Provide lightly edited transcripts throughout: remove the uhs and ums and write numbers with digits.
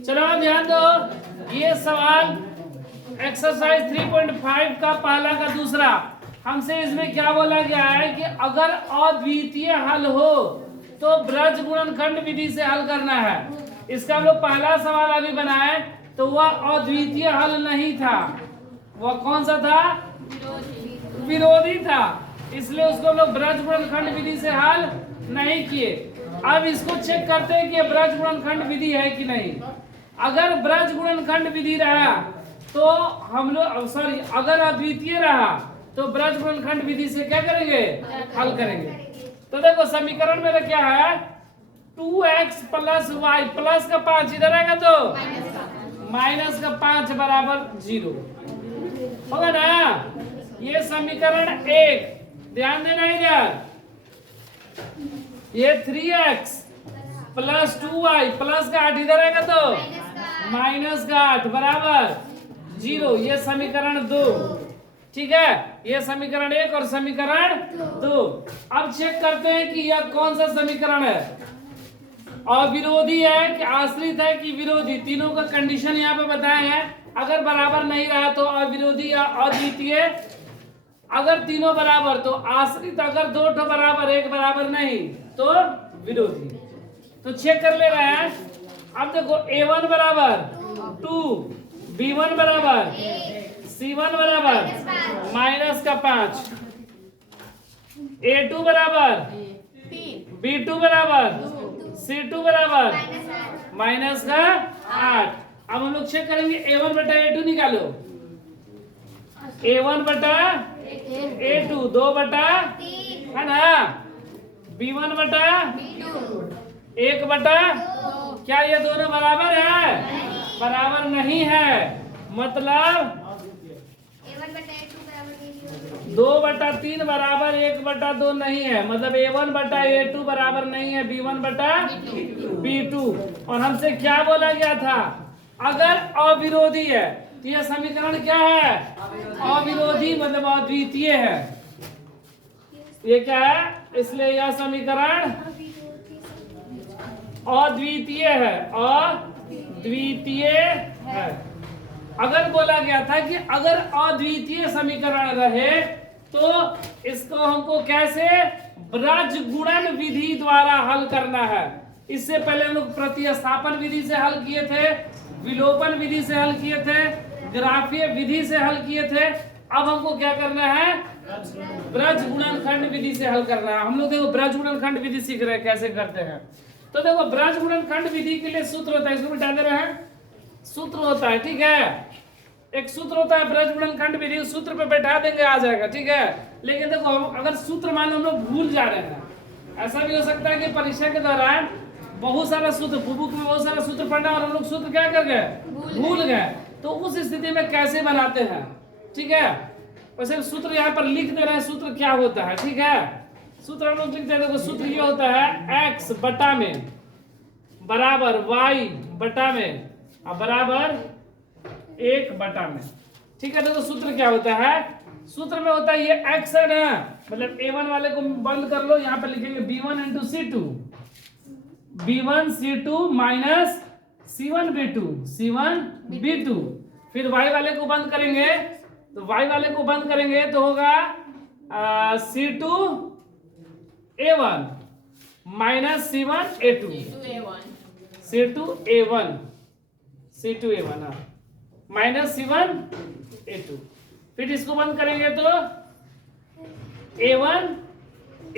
चलो ध्यान दो, ये सवाल एक्सरसाइज 3.5 का पहला का दूसरा, हमसे इसमें क्या बोला गया है कि अगर अद्वितीय हल हो तो ब्रज गुणनखंड विधि से हल करना है। इसका हम लोग पहला सवाल अभी बनाए तो वह अद्वितीय हल नहीं था, वह कौन सा था? विरोधी था, इसलिए उसको हम लोग ब्रज गुणनखंड विधि से हल नहीं किए। अब इसको चेक करते हैं कि ब्रज गुणनखंड विधि है कि नहीं। अगर ब्रज गुणनखंड विधि रहा तो हम लोग सॉरी अगर अद्वितीय रहा तो ब्रज गुणनखंड विधि से क्या करेंगे? हल करेंगे। तो देखो समीकरण मेरा क्या है, 2x प्लस वाई प्लस का 5 इधर आएगा तो माइनस का 5 बराबर 0 होगा ना। ये समीकरण 1, ध्यान देना इधर, ये 3x प्लस 2y प्लस का 8 इधर आएगा तो माइनस का 8 बराबर 0, ये समीकरण 2। ठीक है, ये समीकरण 1 और समीकरण 2। अब चेक करते हैं कि यह कौन सा समीकरण है, अविरोधी है कि आश्रित है कि विरोधी, तीनों का कंडीशन यहाँ पे बताए हैं। अगर बराबर नहीं रहा तो अविरोधी या अद्वितीय, अगर तीनों बराबर तो आश्रित, अगर दो ठो बराबर एक बराबर नहीं तो विरोधी। तो चेक कर ले रहे हैं। अब देखो a1 बराबर 2, b1 बराबर c1 बराबर माइनस का 5, a2 बराबर b2 बराबर c2 बराबर माइनस का 8। अब हम लोग चेक करेंगे a1 बटा a2 निकालो, a1 बटा a2 2 बटा है ना, b1 बटा 1 बटा, क्या ये दोनों बराबर है? बराबर नहीं है, मतलब 2 बटा 3 बराबर 1 बटा 2 नहीं है, मतलब a1 बटा a2 बराबर नहीं है b1 बटा b2। और हमसे क्या बोला गया था, अगर अविरोधी है तो यह समीकरण क्या है? अविरोधी, मतलब अद्वितीय है। ये क्या है? इसलिए यह समीकरण अद्वितीय है, अद्वितीय है। अगर बोला गया था कि अगर अद्वितीय समीकरण रहे तो इसको हमको कैसे ब्रज गुणन विधि द्वारा हल करना है। इससे पहले हम लोग प्रतिस्थापन विधि से हल किए थे, विलोपन विधि से हल किए थे, ग्राफीय विधि से हल किए थे। अब हमको क्या करना है? ब्रज गुणनखंड विधि से हल करना है। हम लोग देखो ब्रज गुणनखंड विधि सीख रहे हैं कैसे करते हैं। तो देखो ब्रज गुणनखंड विधि के लिए सूत्र होता है, इसको मिटा दे रहे हैं, सूत्र होता है, ठीक है, एक सूत्र होता है ब्रज गुणनखंड विधि, उस सूत्र पे बैठा देंगे आ जाएगा, ठीक है। लेकिन देखो अगर सूत्र मान लो हम लोग भूल जा रहे हैं, ऐसा भी हो सकता है कि परीक्षा के दौरान बहुत सारा सूत्र, बुक में बहुत सारा सूत्र पढ़ना और हम लोग सूत्र क्या कर गए? भूल गए। तो उस स्थिति में कैसे बनाते हैं, ठीक है। वैसे सूत्र यहाँ पर लिख दे रहे हैं, सूत्र क्या होता है, ठीक है। सूत्र हम लोग लिखते हैं, देखो सूत्र ये होता है x बटा में बराबर y बटा में और बराबर 1 बटा में, ठीक है। देखो सूत्र क्या होता है, सूत्र में होता है ये x है ना, मतलब a1 वाले को बंद कर लो, यहाँ पर लिखेंगे b1 into c2, b1 c2 minus c1 b2, c1 b2। फिर y वाले को बंद करेंगे, तो y वाले को बंद करेंगे तो होगा c2 a1 minus c1 a2, c2 a1 हाँ माइनस c1 a2। फिर इसको बंद करेंगे तो a1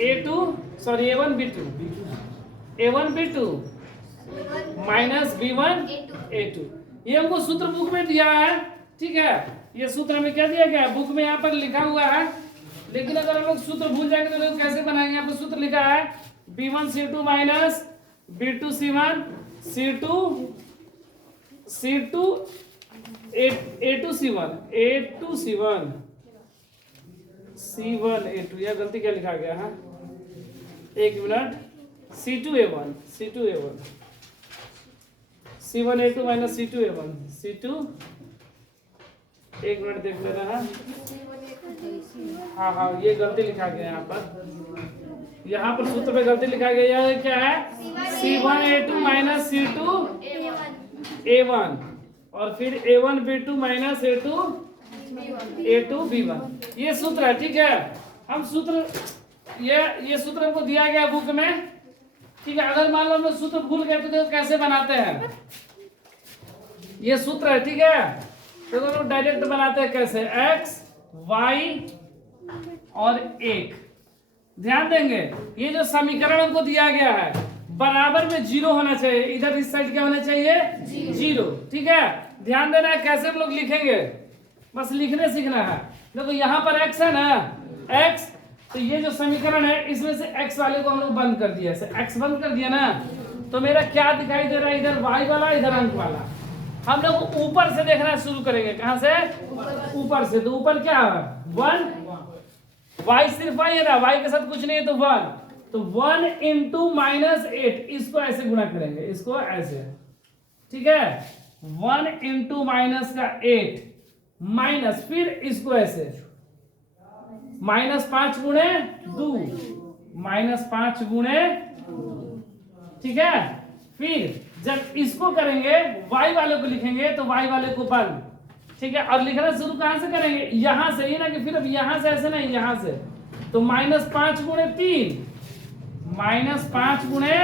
a2 sorry a1 b2 minus b1 a2। ये हमको सूत्र बुक में दिया है, ठीक है। ये सूत्र हमें क्या दिया गया है? बुक में यहाँ पर लिखा हुआ है, लेकिन अगर हम लोग सूत्र भूल जाएंगे तो लोग कैसे बनाएंगे? यहाँ पर सूत्र लिखा है b1 c2 minus b2 c1 c2 a2 c1 a2। यह गलती क्या लिखा गया है? एक minute, c2 a1 c1 a2 minus c2 a1 c2, एक मिनट देख ले रहा है, हाँ ये गलती लिखा गया यहाँ पर सूत्र में गलती लिखा गया है। क्या है? c1 a2 minus c2 a1 और फिर a1 b2 minus a2 b1। ये सूत्र है, ठीक है। हम सूत्र ये सूत्र हमको दिया गया बुक में, ठीक है। अगर मान लो हम लोग सूत्र भूल गए तो देखो कैसे बनाते हैं। ये सूत्र है, ठीक है। तो लोग डायरेक्ट बनाते हैं कैसे, x y और 1। ध्यान देंगे ये जो समीकरण हमको दिया गया है बराबर में 0 होना चाहिए। इधर इस साइड क्या होना चाहिए, 0, ठीक है। ध्यान देना है कैसे हम लोग लिखेंगे, बस लिखने सीखना है। देखो यहाँ पर x है ना, x, तो ये जो समीकरण है इसमें से x वाले को हम लोग बंद कर दिया, x बंद कर दिया ना, तो मेरा क्या दिखाई दे रहा है, इधर y वाला इधर अंक वाला। हम लोग ऊपर से देखना शुरू करेंगे, कहां से, ऊपर से। तो ऊपर क्या है 1, y सिर्फ y है ना, y के साथ कुछ नहीं है तो 1, तो 1 इंटू -8, इसको ऐसे गुणा करेंगे, इसको ऐसे, ठीक है। 1 इंटू -8 माइनस, फिर इसको ऐसे -5 गुणे 2, -5 गुणे, ठीक है। फिर जब इसको करेंगे y वाले को लिखेंगे तो y वाले को बंद, ठीक है। और लिखना शुरू कहां से करेंगे, यहां से, ये ना कि फिर अब यहां से ऐसे नहीं, यहां से। तो -5 गुणे 3, -5 गुणे,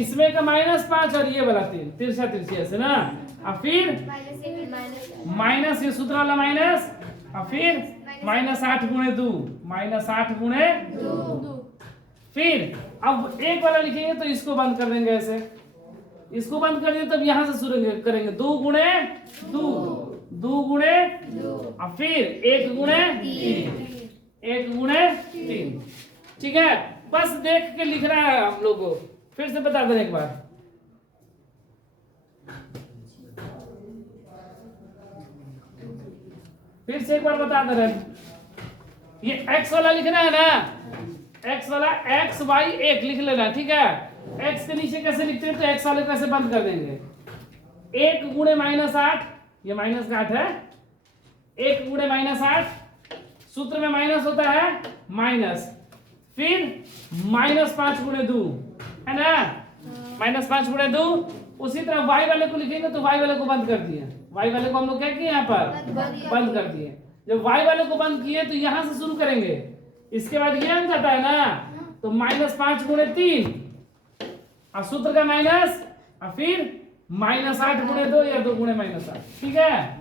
इसमें का -5 और ये वाला 3, तिरछा तिरछी ऐसे ना। और फिर माइनस, ये सूत्र वाला माइनस, और फिर -8 गुणे 2, -8 गुणे 2। फिर अब एक वाला लिखेंगे तो इसको बंद कर देंगे ऐसे, इसको बंद कर दिए तब यहां से शुरू करेंगे 2 गुणे 2, 2 गुणे 2, और फिर 1 गुणे 3, 1 गुणे 3, ठीक है। बस देख के लिखना है हम लोग को। फिर से बता दें एक बार, फिर से एक बार बता दे रहे हैं। ये x वाला लिखना है ना, x वाला x y 1 लिख लेना, ठीक है। x के नीचे कैसे लिखते हैं तो x वाले को ऐसे बंद कर देंगे। 1 गुणे -8, ये -8 है, 1 गुणे -8, सूत्र में माइनस होता है माइनस, फिर -5 गुणे 2, है ना, -5 गुणे 2। उसी तरह y वाले को लिखेंगे तो y वाले को बंद कर दिए, y वाले को हम लोग क्या किए यहाँ पर बंद कर दिए। जब y वाले को बंद किए तो यहां से शुरू करेंगे, इसके बाद ये अंक आता है ना, तो -5 गुणे 3 और सूत्र का माइनस, और फिर -8 गुणे 2 या 2 गुणे -8, ठीक है।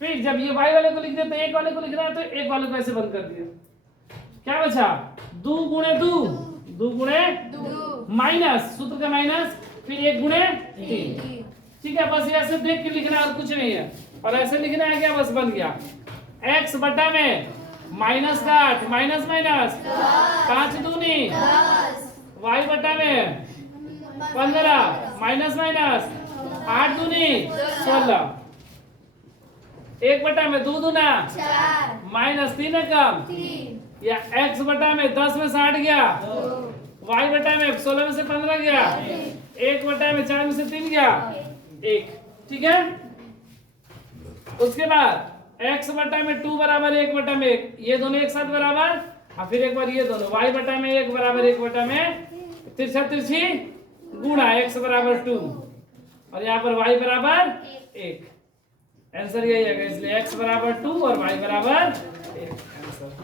फिर जब ये y वाले को लिख दिया तो 1 वाले को लिखना है तो 1 वाले को ऐसे बंद कर दिया। क्या बचा 2 गुणे 2, 2 गुणे माइनस, सूत्र का माइनस, फिर 1 गुणे 3, ठीक है। बस ऐसे देख के लिखना और कुछ नहीं है। और ऐसे लिखना है क्या, बस बन गया। x बटा में -8 माइनस माइनस 5 दूनी, y बटा में 15 माइनस माइनस 8 दूनी 16, 1 बटा में 2 दूना -3 है कम, या x बटा में 10 में से 8 गया, y बटा में 16 में से 15 गया, 1 बटा में 4 में से 3 गया 1, ठीक है। उसके बाद x बटा में 2 बराबर 1 बटा में 1, ये दोनों एक साथ बराबर, और फिर एक बार ये दोनों y बटा में 1 बराबर 1 बटा में तिरछा तिरछी गुणा x बराबर 2 और यहाँ पर y बराबर 1। आंसर यही है, इसलिए x बराबर 2 और y बराबर 1 आंसर।